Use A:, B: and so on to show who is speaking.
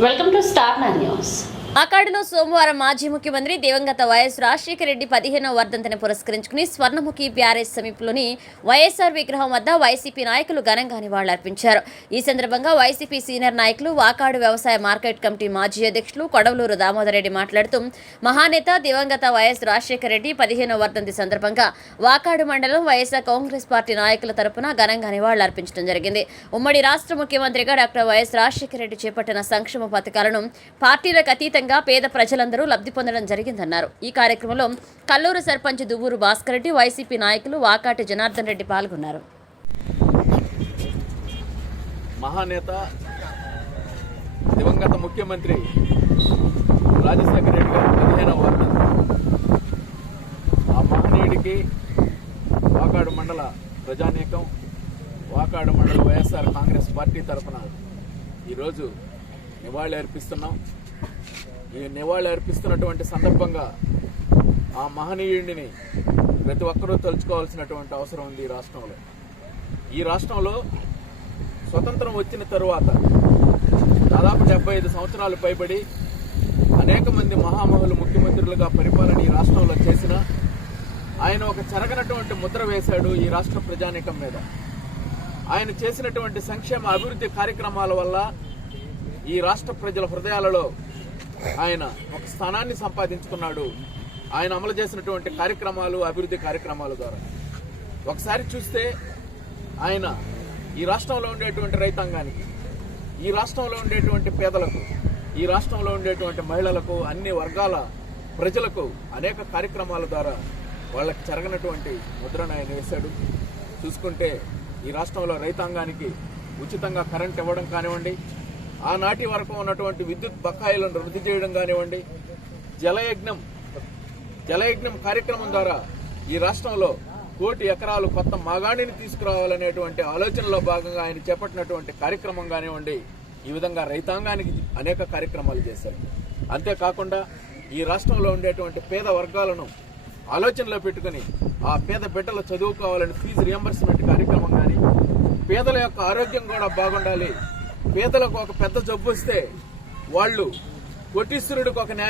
A: welcome to star nine news
B: అకాడులో సోమవారం మాజీ ముఖ్యమంత్రి దివంగత వైఎస్ రాజశేఖర రెడ్డి పదిహేనవ వర్ధంతిని పురస్కరించుకుని స్వర్ణముఖి బ్యారేజ్ సమీపంలోని వైఎస్ఆర్ విగ్రహం వద్ద వైసీపీ నాయకులు ఘనంగా నివాళులర్పించారు. ఈ సందర్భంగా వైసీపీ సీనియర్ నాయకులు వాకాడు వ్యవసాయ మార్కెట్ కమిటీ మాజీ అధ్యక్షులు కొడవలూరు దామోదర్ రెడ్డి మాట్లాడుతూ మహానేత దివంగత వైఎస్ రాజశేఖర రెడ్డి పదిహేనవ వర్ధంతి సందర్భంగా వాకాడు మండలం వైఎస్ఆర్ కాంగ్రెస్ పార్టీ నాయకుల తరపున ఘనంగా నివాళులర్పించడం జరిగింది. ఉమ్మడి రాష్ట్ర ముఖ్యమంత్రిగా డాక్టర్ వైఎస్ రాజశేఖర రెడ్డి చేపట్టిన సంక్షేమ పథకాలను పార్టీలకు అతీతంగా పేద ప్రజలందరూ లబ్ధి పొందడం జరిగిందన్నారు. ఈ కార్యక్రమంలో కల్లూరు సర్పంచ్ దువ్వూరు భాస్కర్ రెడ్డి వైసీపీ నాయకులు వాకాటి జనార్దన్ రెడ్డి పాల్గొన్నారు.
C: మహానేత దివంగత ముఖ్యమంత్రి రాజశేఖర రెడ్డి గారు పదిహేనవ వర్ధంతి ఆ మహనీయుడికి వాకాడు మండల ప్రజానీకం వాకాడు మండల వైఎస్ఆర్ కాంగ్రెస్ పార్టీ తరఫున ఈరోజు నివాళి అర్పిస్తున్నాం నివాళి అర్పిస్తున్నటువంటి సందర్భంగా ఆ మహనీయుడిని ప్రతి ఒక్కరూ తలుచుకోవాల్సినటువంటి అవసరం ఉంది ఈ రాష్ట్రంలో. ఈ రాష్ట్రంలో స్వతంత్రం వచ్చిన తరువాత దాదాపు డెబ్బై ఐదు సంవత్సరాలు పైబడి అనేక మంది మహామహులు ముఖ్యమంత్రులుగా పరిపాలన ఈ రాష్ట్రంలో చేసిన ఆయన ఒక చెరగనటువంటి ముద్ర వేశాడు ఈ రాష్ట్ర ప్రజానీకం మీద. ఆయన చేసినటువంటి సంక్షేమ అభివృద్ధి కార్యక్రమాల వల్ల ఈ రాష్ట్ర ప్రజల హృదయాలలో ఆయన ఒక స్థానాన్ని సంపాదించుకున్నాడు. ఆయన అమలు చేసినటువంటి కార్యక్రమాలు అభివృద్ధి కార్యక్రమాల ద్వారా. ఒకసారి చూస్తే ఆయన ఈ రాష్ట్రంలో ఉండేటువంటి రైతాంగానికి ఈ రాష్ట్రంలో ఉండేటువంటి పేదలకు ఈ రాష్ట్రంలో ఉండేటువంటి మహిళలకు అన్ని వర్గాల ప్రజలకు అనేక కార్యక్రమాల ద్వారా వాళ్ళకి జరగనటువంటి ముద్రను ఆయన వేశాడు. చూసుకుంటే ఈ రాష్ట్రంలో రైతాంగానికి ఉచితంగా కరెంట్ ఇవ్వడం కానివ్వండి ఆనాటి వరకు ఉన్నటువంటి విద్యుత్ బకాయిలను రద్దు చేయడం కానివ్వండి జలయజ్ఞం జలయజ్ఞం కార్యక్రమం ద్వారా ఈ రాష్ట్రంలో కోటి ఎకరాలు కొత్త మాగాణిని తీసుకురావాలనేటువంటి ఆలోచనలో భాగంగా ఆయన చేపట్టినటువంటి కార్యక్రమం కానివ్వండి ఈ విధంగా రైతాంగానికి అనేక కార్యక్రమాలు చేశారు. అంతేకాకుండా ఈ రాష్ట్రంలో ఉండేటువంటి పేద వర్గాలను ఆలోచనలో పెట్టుకుని ఆ పేద బిడ్డలు చదువుకోవాలని ఫీజు రియంబర్స్మెంట్ కార్యక్రమం కానీ పేదల యొక్క ఆరోగ్యం కూడా బాగుండాలి పేదలకు ఒక పెద్ద జబ్బు వస్తే వాళ్ళు కోటీశ్వరుడికి ఒక న్యాయం